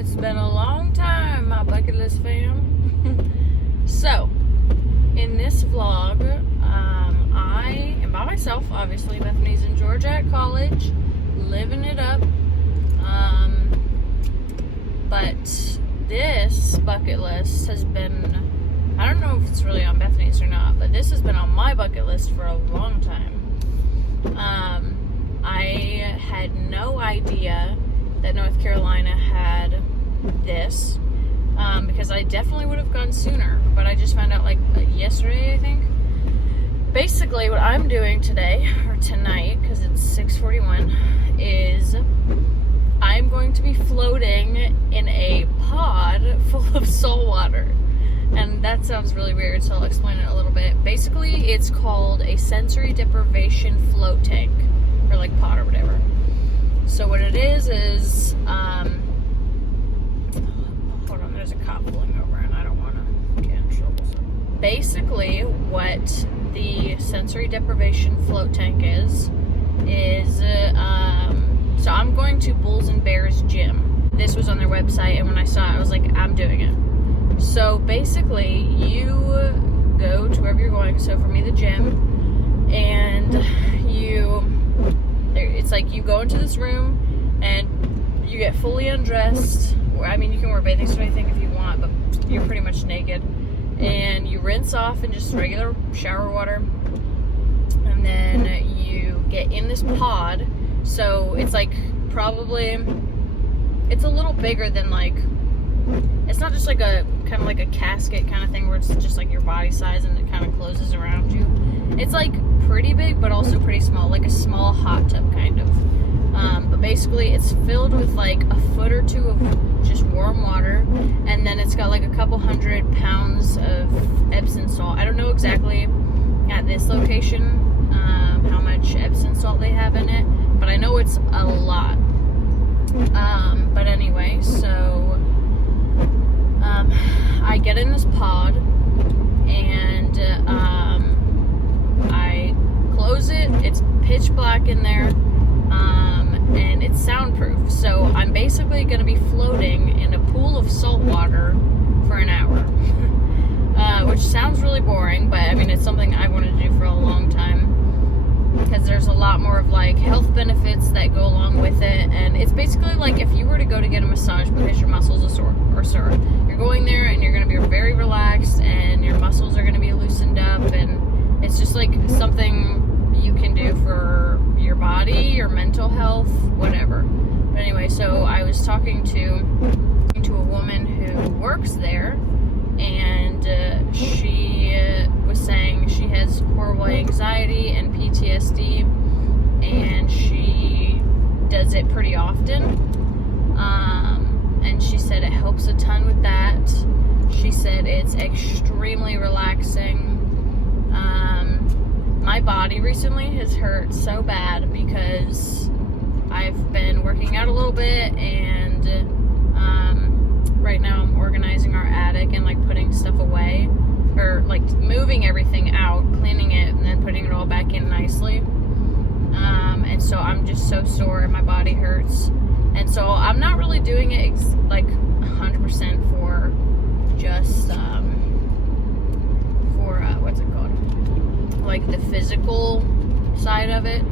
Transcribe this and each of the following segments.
It's been a long time, my bucket list fam. So, in this vlog, I am by myself, obviously. Bethany's in Georgia at college, living it up. But this bucket list has been, I don't know if it's really on Bethany's or not, but this has been on my bucket list for a long time. I had no idea that North Carolina had this, because I definitely would have gone sooner, but I just found out like yesterday, I think. Basically what I'm doing today, or tonight, because it's 6:41, is I'm going to be floating in a pod full of salt water. And that sounds really weird, so I'll explain it a little bit. Basically, it's called a sensory deprivation float tank, or like pod or whatever. So what it is, hold on, there's a cop pulling over and I don't want to get in trouble. So basically, what the sensory deprivation float tank is, so I'm going to Bulls and Bears gym. This was on their website, and when I saw it, I was like, I'm doing it. So basically, you go to wherever you're going. So for me, the gym, and it's like you go into this room and you get fully undressed. I mean, you can wear bathing suit, I think, if you want, but you're pretty much naked. And you rinse off in just regular shower water. And then you get in this pod. So it's like it's a little bigger than like, it's not just like a kind of like a casket kind of thing where it's just like your body size and it kind of closes around you. It's like pretty big, but also pretty small, like a small hot tub kind of. But basically it's filled with like a foot or two of just warm water, and then it's got like a couple 100 pounds of Epsom salt. I don't know exactly at this location how much Epsom salt they have in it, but I know it's a lot. But anyway, so I get in this pod and I close it. It's pitch black in there, and it's soundproof. So I'm basically going to be floating in a pool of salt water for an hour, which sounds really boring, but I mean, it's something I wanted to do for a long time, because there's a lot more of like health benefits that go along with it. And it's basically like if you were to go to get a massage because your muscles are sore, you're going there and you're going to be very relaxed and your muscles are going to be loosened up, and it's just like something you can do for your body, your mental health, whatever. But anyway, so I was talking to a woman who works there, and she was saying she has horrible anxiety and PTSD, and she does it pretty often. And she said it helps a ton with that. She said it's extremely relaxing. My body recently has hurt so bad because I've been working out a little bit, and right now I'm organizing our attic and like putting stuff away, or like moving everything out, cleaning it, and then putting it all back in nicely. And so I'm just so sore and my body hurts. And so I'm not really doing it like 100% for just what's it called? Like the physical side of it.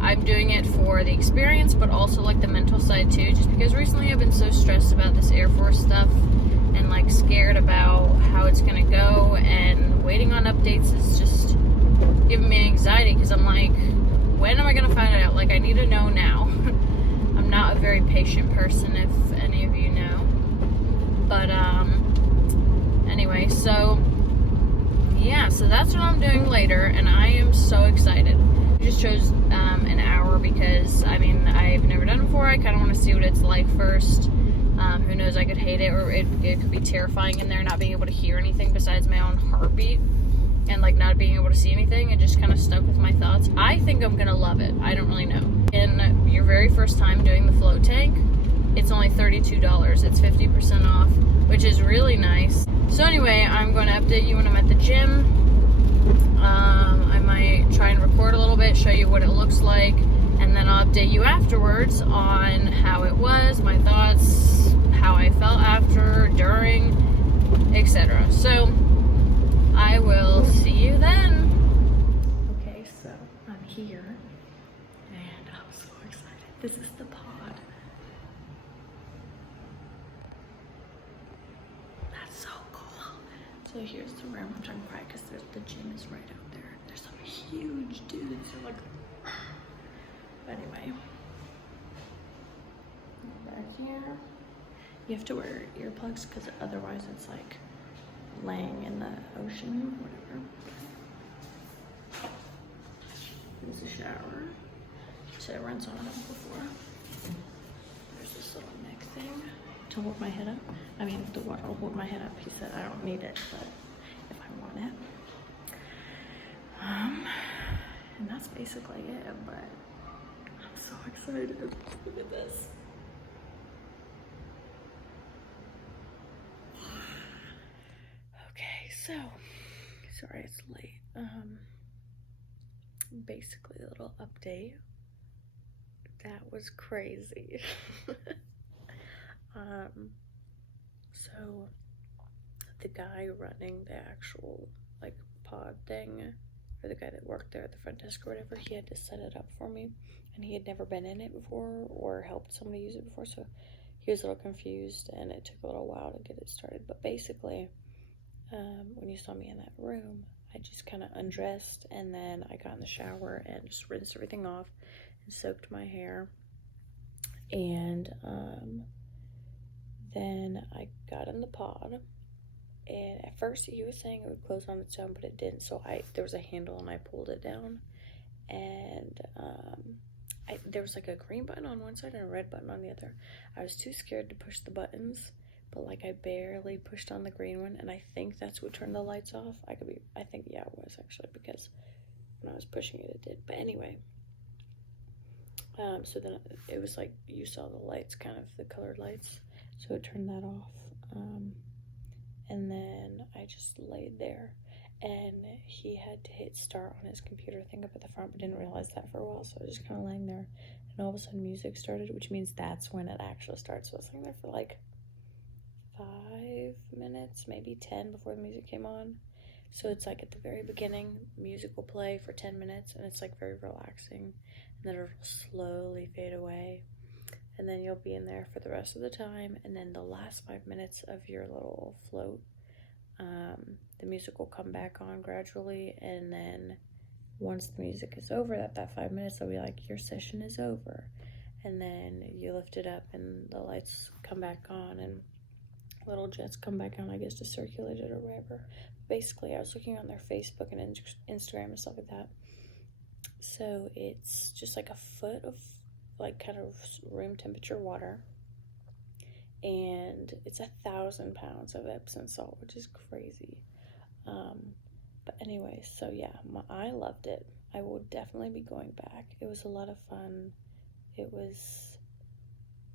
I'm doing it for the experience, but also like the mental side too, just because recently I've been so stressed about this Air Force stuff and like scared about how it's gonna go, and waiting on updates is just giving me anxiety, because I'm like, when am I gonna find it out? Like, I need to know now. I'm not a very patient person, if any of you know. But anyway, so yeah, so that's what I'm doing later, and I am so excited. I just chose an hour because, I mean, I've never done it before. I kind of want to see what it's like first. Who knows, I could hate it, or it could be terrifying in there, not being able to hear anything besides my own heartbeat, and like not being able to see anything, and just kind of stuck with my thoughts. I think I'm gonna love it. I don't really know. In your very first time doing the float tank, it's only $32. It's 50% off, which is really nice. So anyway, I'm going to update you when I'm at the gym. I might try and record a little bit, show you what it looks like, and then I'll update you afterwards on how it was, my thoughts, how I felt after, during, etc. So I will see you then. Okay, so I'm here and I'm so excited. This is the pod. That's so cool. So here's the room. I'm trying to cry because the gym is right out there. There's some huge dudes. They're like, but anyway. Back here. You have to wear earplugs because otherwise it's like laying in the ocean or whatever. There's a shower to rinse on before. There's this little neck thing to hold my head up. I mean, the water will hold my head up. He said I don't need it, but if I want it. And that's basically it, but I'm so excited. Look at this. Okay, so, sorry it's late. Basically a little update. That was crazy. So the guy running the actual like pod thing, or the guy that worked there at the front desk or whatever, he had to set it up for me, and he had never been in it before or helped somebody use it before, so he was a little confused and it took a little while to get it started. But basically, when you saw me in that room, I just kind of undressed and then I got in the shower and just rinsed everything off and soaked my hair, and then I got in the pod, and at first he was saying it would close on its own, but it didn't. So there was a handle and I pulled it down, and there was like a green button on one side and a red button on the other. I was too scared to push the buttons, but like I barely pushed on the green one, and I think that's what turned the lights off. I think yeah, it was actually, because when I was pushing it, it did. But anyway, so then it was like you saw the lights, kind of the colored lights. So it turned that off, and then I just laid there, and he had to hit start on his computer thing up at the front, but didn't realize that for a while, so I was just kind of laying there, and all of a sudden music started, which means that's when it actually starts. So I was laying there for like 5 minutes, maybe 10 before the music came on. So it's like at the very beginning, music will play for 10 minutes, and it's like very relaxing, and then it'll slowly fade away. And then you'll be in there for the rest of the time, and then the last 5 minutes of your little float, the music will come back on gradually, and then once the music is over, that 5 minutes, they'll be like, your session is over, and then you lift it up, and the lights come back on, and little jets come back on, I guess, to circulate it or whatever. Basically, I was looking on their Facebook and Instagram and stuff like that, so it's just like a foot of like kind of room temperature water, and it's 1,000 pounds of epsom salt, which is crazy. But anyway, so yeah, I loved it. I will definitely be going back. It was a lot of fun. It was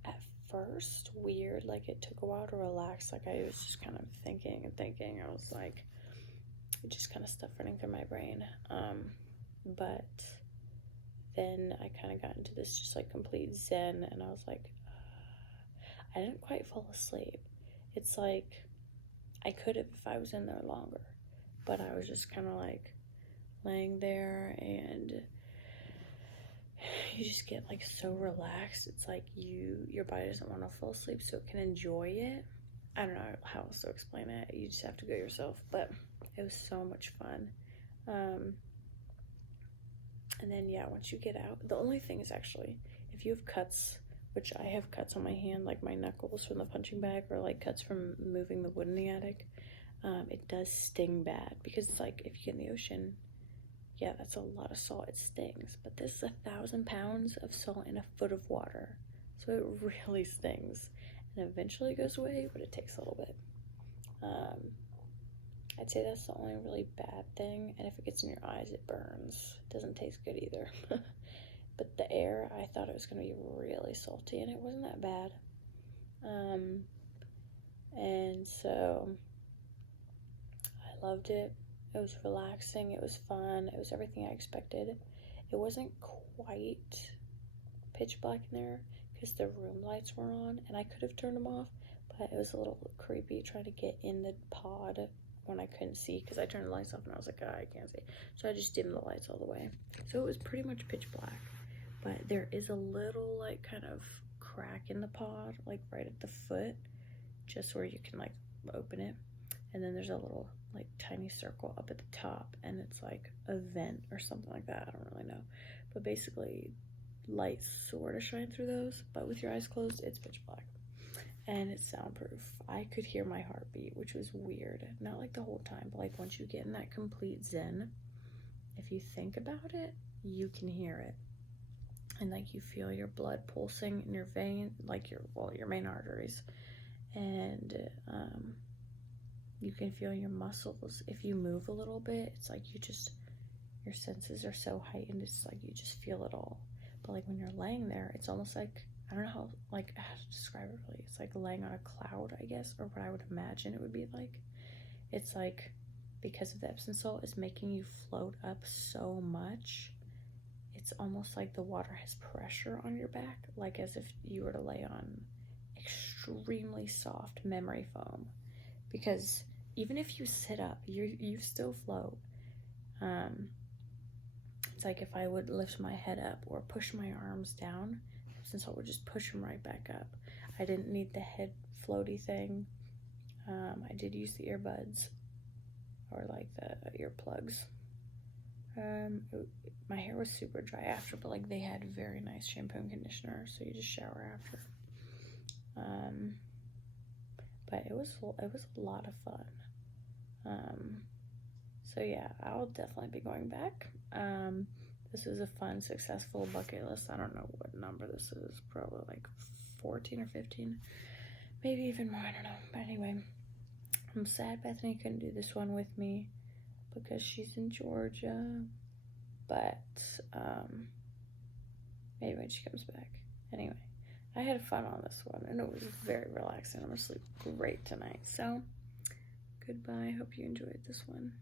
at first weird, like it took a while to relax. Like I was just kind of thinking. I was like, just kind of stuff running through my brain. But then I kind of got into this just like complete zen, and I was like, I didn't quite fall asleep. It's like I could have if I was in there longer, but I was just kind of like laying there, and you just get like so relaxed. It's like your body doesn't want to fall asleep, so it can enjoy it. I don't know how else to explain it. You just have to go yourself, but it was so much fun. And then yeah, once you get out, the only thing is actually, if you have cuts, which I have cuts on my hand, like my knuckles from the punching bag, or like cuts from moving the wood in the attic, it does sting bad, because it's like if you get in the ocean, yeah, that's a lot of salt, it stings. But this is 1,000 pounds of salt in a foot of water, so it really stings, and eventually goes away, but it takes a little bit. I'd say that's the only really bad thing, and if it gets in your eyes, it burns. It doesn't taste good either. But the air, I thought it was going to be really salty, and it wasn't that bad. And so I loved it. It was relaxing, it was fun, it was everything I expected. It wasn't quite pitch black in there because the room lights were on, and I could have turned them off, but it was a little creepy trying to get in the pod when I couldn't see, because I turned the lights off and I was like, oh, I can't see. So I just dimmed the lights all the way. So it was pretty much pitch black, but there is a little like kind of crack in the pod, like right at the foot, just where you can like open it. And then there's a little like tiny circle up at the top, and it's like a vent or something like that. I don't really know, but basically light sort of shine through those, but with your eyes closed, it's pitch black. And it's soundproof. I could hear my heartbeat, which was weird. Not like the whole time, but like once you get in that complete zen, if you think about it, you can hear it. And like you feel your blood pulsing in your vein, like your main arteries. And you can feel your muscles. If you move a little bit, it's like your senses are so heightened, it's like you just feel it all. But like when you're laying there, it's almost like, I don't know how to describe it really. It's like laying on a cloud, I guess, or what I would imagine it would be like. It's like, because of the Epsom salt, it's making you float up so much. It's almost like the water has pressure on your back, like as if you were to lay on extremely soft memory foam. Because even if you sit up, you still float. It's like if I would lift my head up or push my arms down, since I would just push them right back up. I didn't need the head floaty thing. I did use the earbuds, or like the earplugs. My hair was super dry after, but like they had very nice shampoo and conditioner, so you just shower after. But it was a lot of fun. So yeah, I'll definitely be going back. This is a fun, successful bucket list. I don't know what number this is, probably like 14 or 15, maybe even more, I don't know. But anyway, I'm sad Bethany couldn't do this one with me because she's in Georgia, but maybe when she comes back. Anyway, I had fun on this one, and it was very relaxing. I'm gonna sleep great tonight. So goodbye, hope you enjoyed this one.